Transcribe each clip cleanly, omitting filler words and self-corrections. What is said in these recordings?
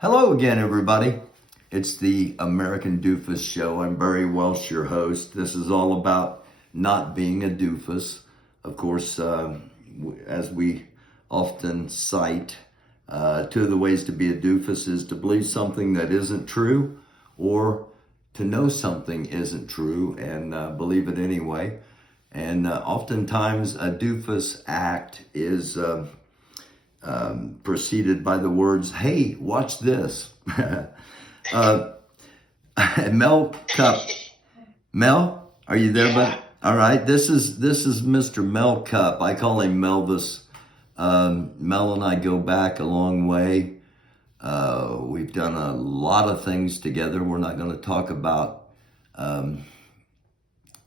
Hello again, everybody. It's the American Doofus Show. I'm Barry Welsh, your host. This is all about not being a doofus. Of course, as we often cite, two of the ways to be a doofus is to believe something that isn't true or to know something isn't true and believe it anyway. And oftentimes a doofus act is preceded by the words, "Hey, watch this." uh, Mel Cup. Mel, are you there, bud? All right. This is Mr. Mel Cup. I call him Melvis. Mel and I go back a long way. We've done a lot of things together. We're not going to talk about. We're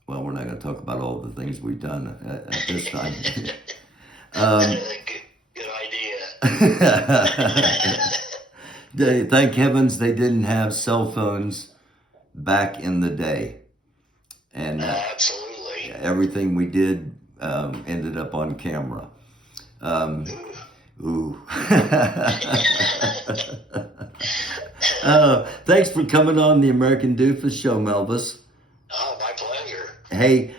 not going to talk about all the things we've done at this time. Good idea. Thank heavens they didn't have cell phones back in the day. And Absolutely. everything we did ended up on camera. Ooh. Thanks for coming on the American Doofus Show, Melvis. Oh, my pleasure. Hey,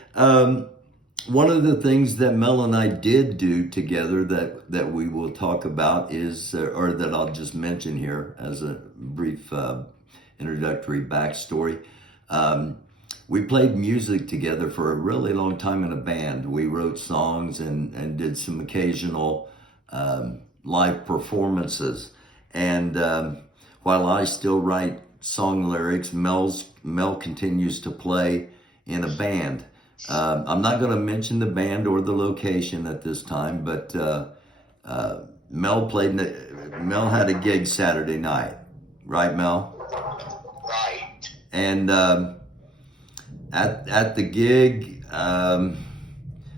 one of the things that Mel and I did do together that we will talk about is, or that I'll just mention here as a brief introductory backstory. We played music together for a really long time in a band. We wrote songs and did some occasional live performances. And while I still write song lyrics, Mel continues to play in a band. I'm not going to mention the band or the location at this time, but Mel had a gig Saturday night, right, Mel? Right. And at the gig,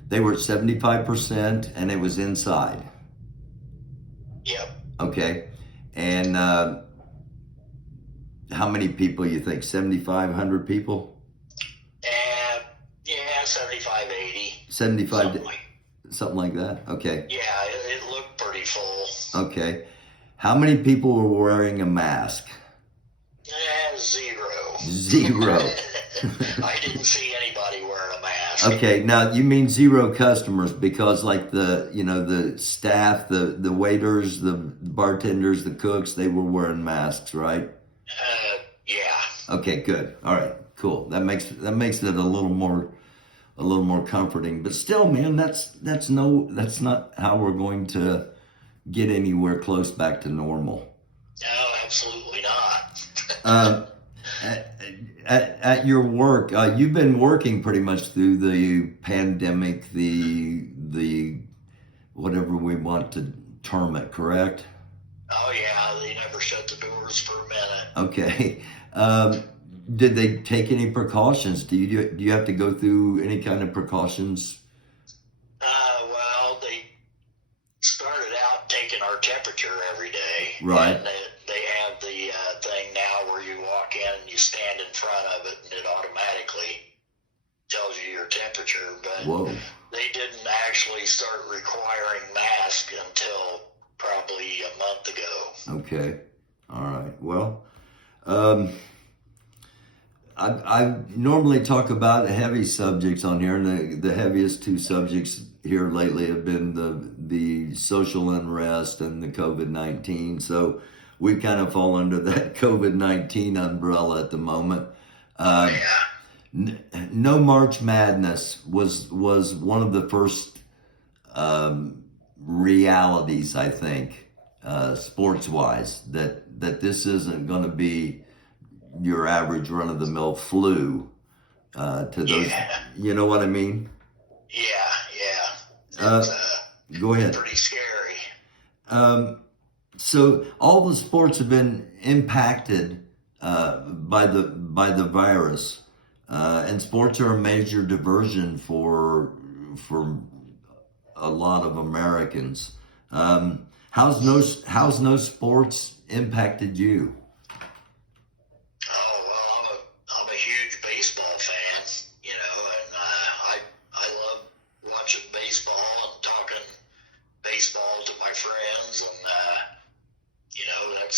they were at 75%, and it was inside. Yep. Okay, and how many people you think? 7,500 people? 75, 80. 75, something like that? Okay. Yeah, it looked pretty full. Okay. How many people were wearing a mask? Zero. Zero. I didn't see anybody wearing a mask. Okay, now you mean zero customers because like the staff, the waiters, the bartenders, the cooks, they were wearing masks, right? Yeah. Okay, good. All right, cool. That makes it a little more comforting. But still, man, that's not how we're going to get anywhere close back to normal. No, absolutely not. At your work, you've been working pretty much through the pandemic, the whatever we want to term it, correct? Oh yeah, they never shut the doors for a minute. Okay. Did they take any precautions? Do you have to go through any kind of precautions? Well, they started out taking our temperature every day. Right. And they have the thing now where you walk in and you stand in front of it and it automatically tells you your temperature. But Whoa. they didn't actually start requiring masks until probably a month ago. Okay. All right. Well, I normally talk about heavy subjects on here, and the heaviest two subjects here lately have been the social unrest and the COVID-19. So we kind of fall under that COVID-19 umbrella at the moment. No March Madness was one of the first realities, I think, sports-wise, that this isn't going to be your average run-of-the-mill flu to those. Yeah. You know what I mean? Yeah. It's, Go ahead. pretty scary. So all the sports have been impacted by the virus, and sports are a major diversion for a lot of Americans. How's no sports impacted you? Oh well, I'm a huge baseball fan, and I love watching baseball and talking baseball to my friends, and that's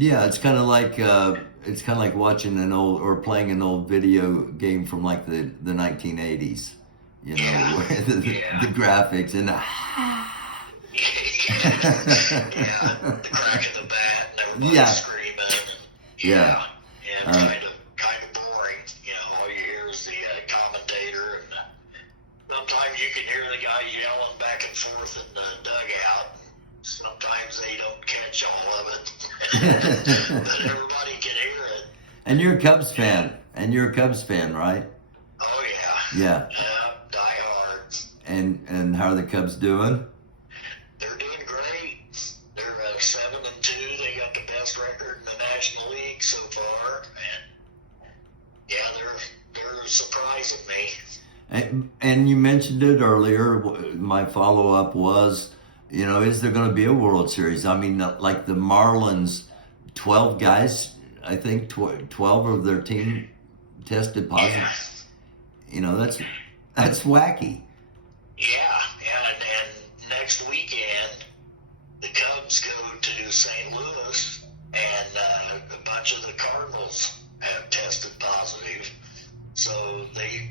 Yeah, it's kind of like watching an old or playing an old video game from like the 1980s. You know, Yeah, where the yeah. graphics and Yeah, the crack of the bat and everybody yeah, screaming. And, yeah. yeah, and Uh, kind of boring. You know, all you hear is the commentator, and sometimes you can hear the guy yelling back and forth in the dugout. Sometimes they don't catch all of it, but everybody can hear it. and you're a Cubs fan, and you're a Cubs fan, right? Oh Yeah. yeah, die hard. And how are the Cubs doing? They're doing great. They're 7-2. They got the best record in the National League so far, and yeah, they're surprising me. And you mentioned it earlier. My follow up was, you know, is there going to be a World Series? I mean, like the Marlins, 12 guys, I think 12 of their team tested positive. Yeah, You know, that's wacky. and next weekend the Cubs go to St. Louis, and a bunch of the Cardinals have tested positive. So they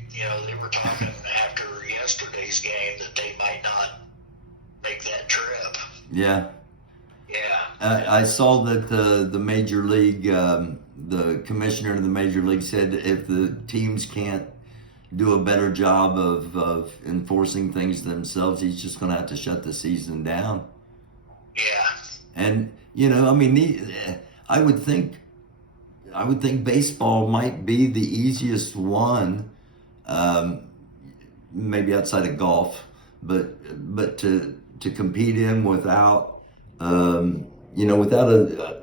were talking after yesterday's game that they might not make that trip. Yeah. Yeah. I saw that the major league, the commissioner of the major league said if the teams can't do a better job of enforcing things themselves, he's just going to have to shut the season down. Yeah. And you know, I mean, I would think baseball might be the easiest one, maybe outside of golf, but to compete in without without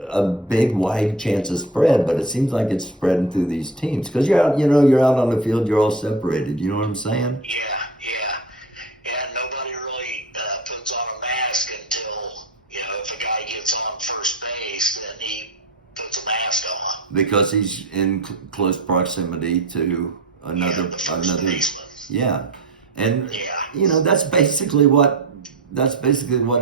a big wide chance of spread. But it seems like it's spreading through these teams because you're out on the field, you're all separated. You know what I'm saying? Yeah. Nobody really puts on a mask until if a guy gets on first base, then he puts a mask on Because he's in close proximity to another the first baseman. Yeah, and Yeah. that's basically what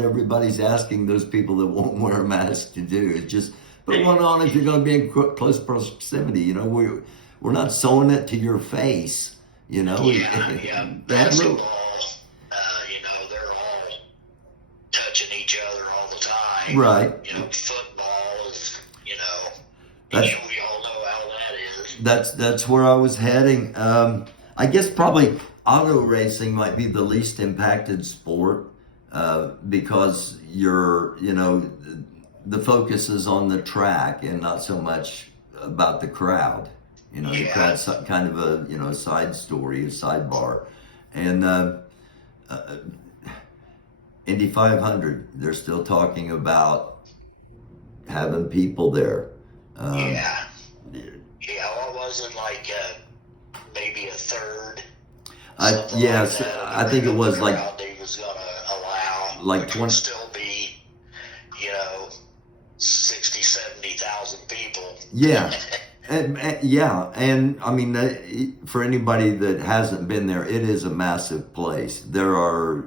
everybody's asking those people that won't wear a mask to do is just put one on if you're going to be in close proximity. We're not sewing it to your face. Yeah. Basketball, they're all touching each other all the time. Right. Football is, That's, we all know how that is. that's where I was heading. I guess probably auto racing might be the least impacted sport because the focus is on the track and not so much about the crowd. The crowd's kind of a side story, a sidebar, and Indy 500. They're still talking about having people there. Yeah, what was it like? Maybe a third. Yes, I think it was like he was going to allow, like 20. Still be, 60, 70,000 people. Yeah. And I mean, for anybody that hasn't been there, it is a massive place. There are,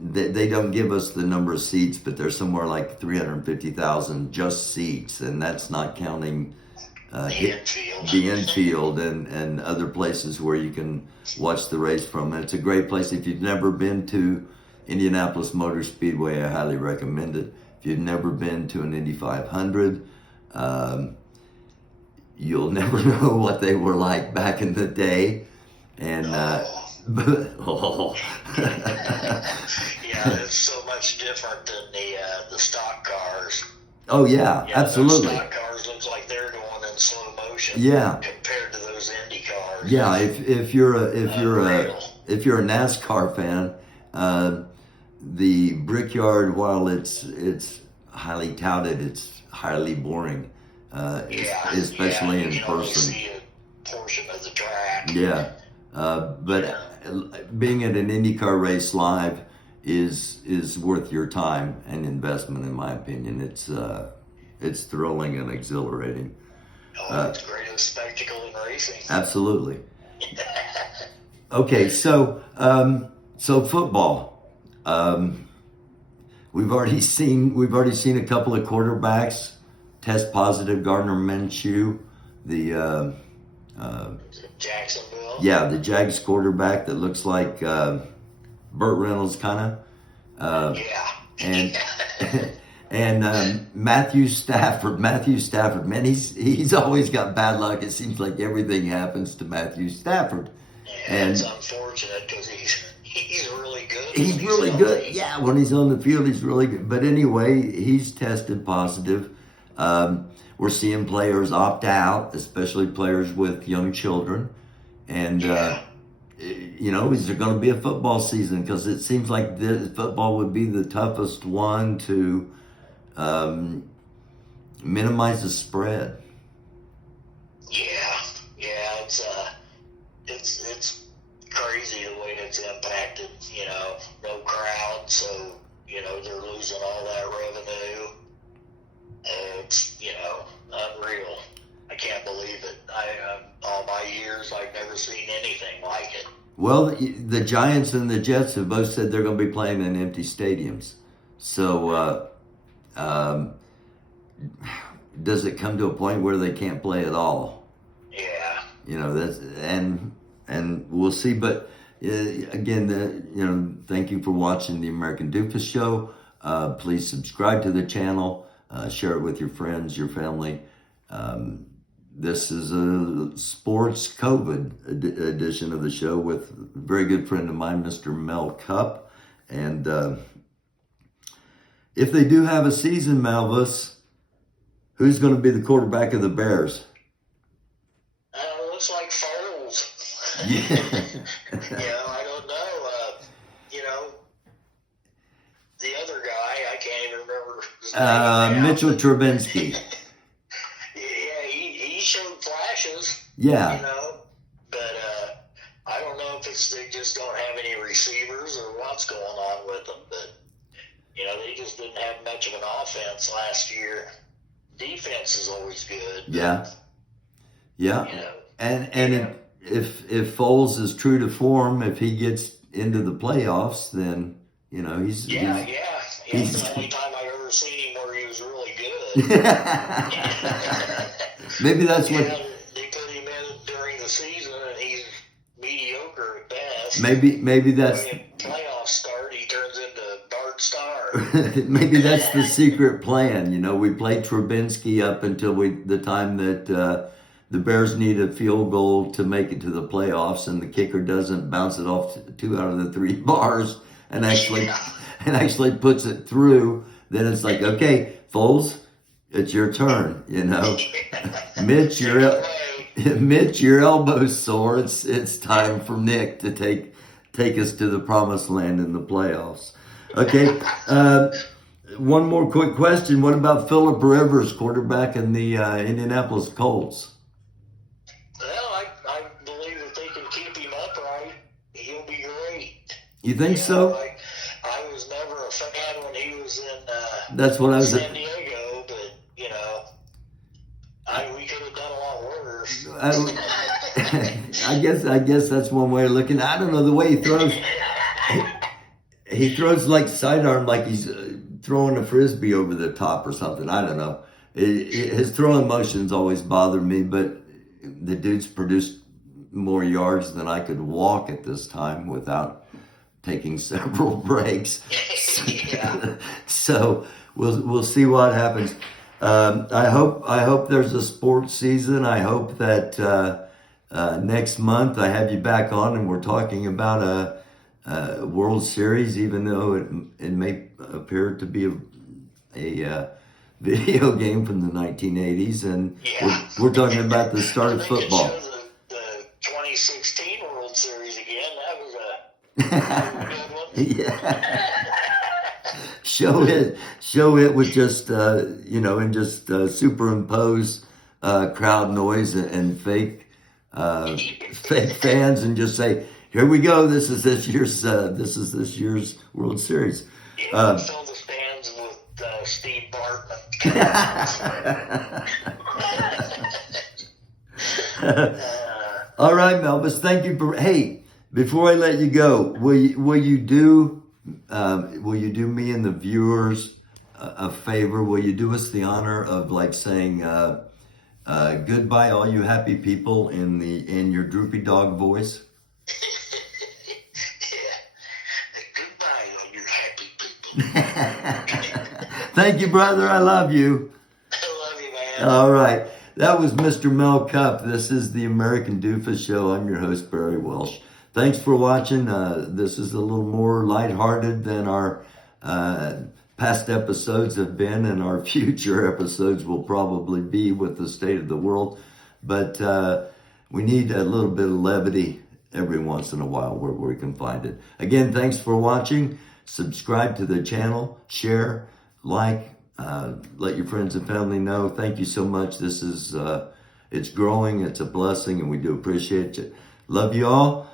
they don't give us the number of seats, but there's somewhere like 350,000 just seats, and that's not counting the infield and other places where you can watch the race from. And it's a great place. If you've never been to Indianapolis Motor Speedway, I highly recommend it. If you've never been to an Indy 500, you'll never know what they were like back in the day. And it's so much different than the stock cars. Oh yeah, absolutely. Those stock cars look like they're going in slow motion. Yeah. Compared to those Indy cars. Yeah, if you're a NASCAR fan, the Brickyard, while it's highly touted, it's highly boring. Especially in person. Only see a portion of the track. Yeah, but being at an IndyCar race live is worth your time and investment, in my opinion. It's thrilling and exhilarating. It's the greatest spectacle in racing. Absolutely. Okay, so football. we've already seen a couple of quarterbacks test positive. Gardner Minshew, the Jacksonville. yeah, the Jags quarterback that looks like Burt Reynolds kind of. Yeah. And and Matthew Stafford, man, he's always got bad luck. It seems like everything happens to Matthew Stafford. Yeah, And it's unfortunate because he's really good. he's really good. Yeah, when he's on the field, he's really good. But anyway, he's tested positive. We're seeing players opt out, especially players with young children. And, is there going to be a football season? Because it seems like football would be the toughest one to minimize the spread. Yeah, it's crazy the way it's impacted. No crowd, so they're losing all that revenue. It's unreal. I can't believe it. All my years, I've never seen anything like it. Well, the Giants and the Jets have both said they're going to be playing in empty stadiums. So, does it come to a point where they can't play at all? Yeah. That's and we'll see. But again, thank you for watching the American Doofus Show. Please subscribe to the channel. Share it with your friends, your family. This is a sports COVID edition of the show with a very good friend of mine, Mr. Mel Cup. And if they do have a season, Melvis, who's going to be the quarterback of the Bears? Looks like Foles. Yeah. I don't know. The other guy, I can't even remember his name. Mitchell Trubisky. Yeah, he showed flashes. Yeah. But I don't know if they just don't have any receivers or what's going on with them. But they just didn't have much of an offense last year. Defense is always good. Yeah. And if Foles is true to form, if he gets into the playoffs, then he's the only time I've ever seen him where he was really good. Maybe that's what they put him in during the season, and he's mediocre at best. Maybe that's when playoffs start. He turns into Bart Starr. Maybe that's the secret plan. We played Trubisky up until the time that the Bears need a field goal to make it to the playoffs, and the kicker doesn't bounce it off 2 out of the 3 bars and actually puts it through. Then it's like, okay, Foles, it's your turn. Mitch, your elbow's sore. It's time for Nick to take us to the promised land in the playoffs. Okay. One more quick question. What about Phillip Rivers, quarterback in the Indianapolis Colts? Well, I believe if they can keep him upright, he'll be great. You think so? I was never a fan when he was in That's what I was San Diego, but we could have done a lot worse. I guess that's one way of looking. I don't know the way he throws. He throws like sidearm, like he's throwing a frisbee over the top or something. I don't know. His throwing motions always bothered me, but the dude's produced more yards than I could walk at this time without taking several breaks. So we'll see what happens. I hope there's a sports season. I hope that next month I have you back on and we're talking about a World Series, even though it may appear to be a video game from the 1980s, and we're talking about the start of football. The 2016 World Series again. That was a good one. Yeah. Show it with just and just superimpose crowd noise and fake fans, and just say, here we go. This is this year's World Series. Fill the stands with Steve Bartman. All right, Melvis. Thank you for. Hey, before I let you go, will you do will you do me and the viewers a favor? Will you do us the honor of like saying goodbye, all you happy people, in your droopy dog voice? Yeah. Goodbye, all you happy people. Thank you, brother. I love you. I love you, man. All right. That was Mr. Mel Cupp. This is the American Doofus Show. I'm your host, Barry Welsh. Thanks for watching. This is a little more lighthearted than our past episodes have been, and our future episodes will probably be with the state of the world. But we need a little bit of levity every once in a while where we can find it. Again, thanks for watching. Subscribe to the channel, share, like, let your friends and family know. Thank you so much. This is, it's growing. It's a blessing, and we do appreciate it. Love you all.